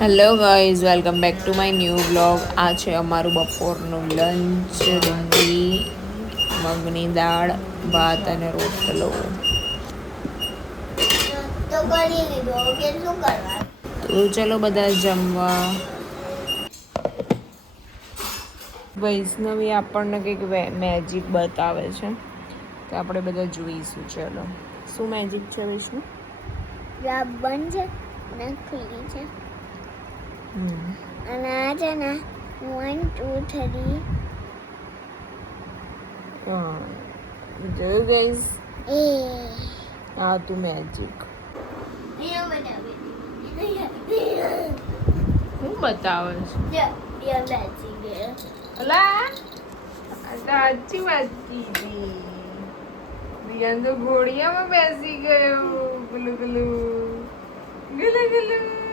Hello guys welcome back to my new blog આ છે અમારું બપોરનું લંચ ડુંગળી મગની દાળ ભાત અને રોટલો. તો ચલો બધા જમવા. વૈષ્ણવી આપણને કંઈક મેજિક બતાવે છે. તો આપણે બધા જોઈશું. ચલો. શું મેજિક છે વૈષ્ણવ? બંધ છે અને ખુલ્લી છે. અને આ છે ને વન ટુ થ્રી હા. જોયું ગાઈઝ એ. આ તું મેજિક હું બતાવે છે? યા બેસી ગયા અલા સાચી વાત કીધી. રિયાન તો ઘોડિયામાં બેસી ગયો. ગુલુ ગુલુ. ગુલુ ગુલુ.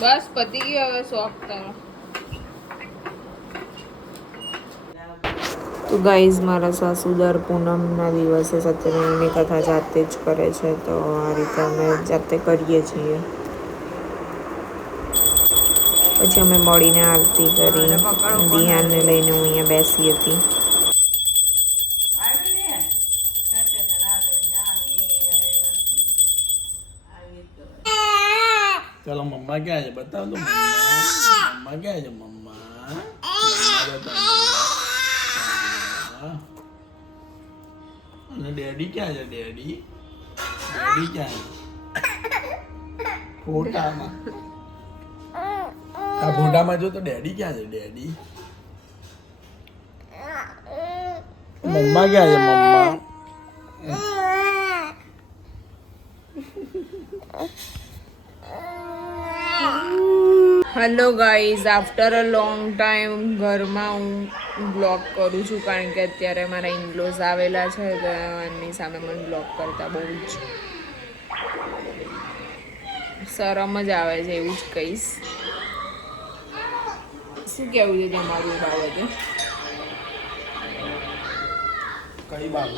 બસ પતી ગયો હવે શોખ તારો તો ગાઈઝ મારા સાસુદાર પૂનમના દિવસે સત્યનારાયણની કથા જાતે જ કરે છે તો આ રીતે અમે જાતે કરીએ છીએ. પછી અમે મળીને આરતી કરી દિહાનને લઈને હું અહીંયા બેસી હતી. ચલો મમ્મા ક્યાં છે બતાવ તો મમ્મા ક્યાં છે. મમ્મા. અને ડેડી ક્યાં છે ડેડી ડેડી ક્યાં છે ફોટામાં આ ફોટામાં જો તો ડેડી ક્યાં છે ડેડી મમ્મા ક્યાં છે mamma hello guys after a long time ઘરમાં હું બ્લોગ કરું છું કારણ કે અત્યારે મારા ઇન્ગ્લોઝ આવેલા છે તો એની સામે મને બ્લોગ કરતા બહુ જ શરમ જ આવે છે એવું જ કહીશ. શું કહેવું છે તમારું બાબતે કઈ બાબત?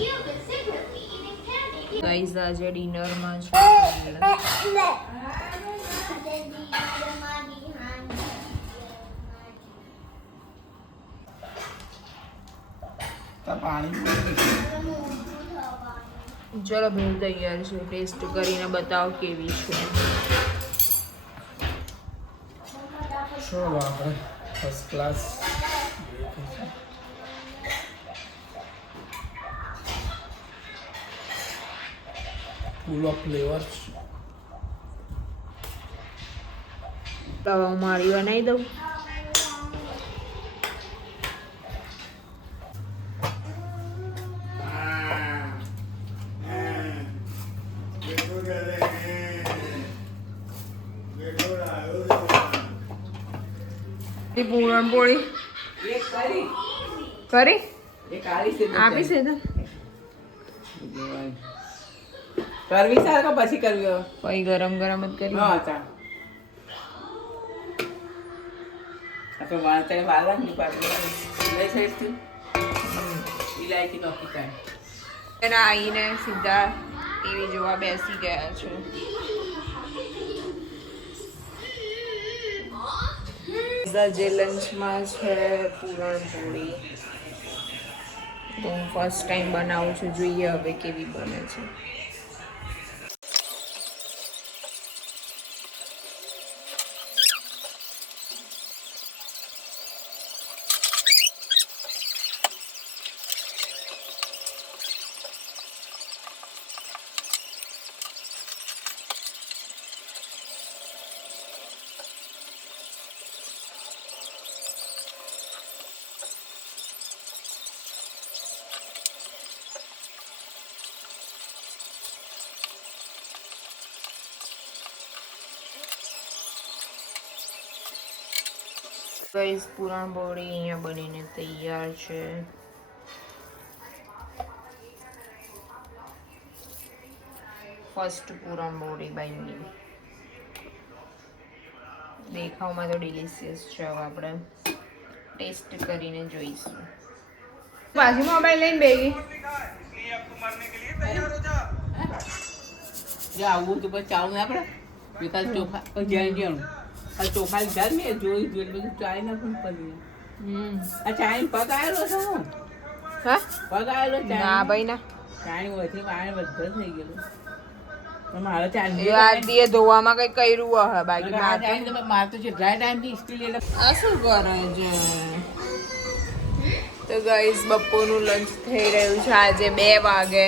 ગાઈઝ આજે ડિનરમાં છે. પાણી. ચલો ભેળ તૈયાર છે ટેસ્ટ કરીને બતાવો કેવી છે. શું આપણે first class full of flavours તવા મારી બનાવી દઉં. પૂરણપોળી કરી. આપી છે તો. કરવી છે કે પછી કરવી પછી ગરમ ગરમ જ કરી. હા ચા આપણે વાંચે વાલા ની પાછી. લઈ છે તું. ઇલાયચી નોકી કાઢ એના આવીને સીધા ટીવી જોવા બેસી ગયા છે. પીઝા જે લંચમાં છે પૂરણપોળી તો હું ફર્સ્ટ ટાઈમ બનાવું છું, જોઈએ હવે કેવી બને છે. ગઈસ પૂરણપોળી અહીંયા બનીને તૈયાર છે ફર્સ્ટ પૂરણપોળી મી દેખાવમાં તો ડિલિશિયસ છે હવે આપણે ટેસ્ટ કરીને જોઈશું બાજુ મોબાઈલ લઈને બેગી આવું તો પછી ને આપણે વિકાસ ચોખા જ્યાં જ્યાં આ ચોખાલી ઘર મેં જોઈ જોઈ બધું ચાય નાખું પડી હમ. આ ચાય પગ આવેલો છે હું? હા? પગ આવેલો ના ભાઈ ના. ચાય વધી વાણે બધો થઈ ગયેલો. બપોરનું લંચ થઈ રહ્યું છે આજે બે વાગે.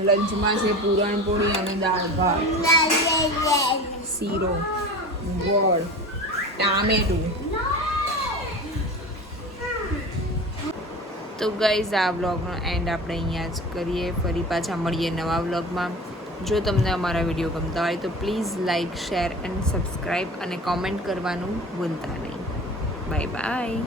લંચમાં છે પૂરણપોળી અને દાળ ભાત. શીરો. ગોળ. ટામેટું. તો ગઈઝ આ વ્લોગનો એન્ડ આપણે અહીંયા જ કરીએ. ફરી પાછા મળીએ નવા વ્લોગમાં જો તમને અમારા વીડિયો ગમતા હોય તો please like share and subscribe અને કોમેન્ટ કરવાનું ભૂલતા નહીં. Bye bye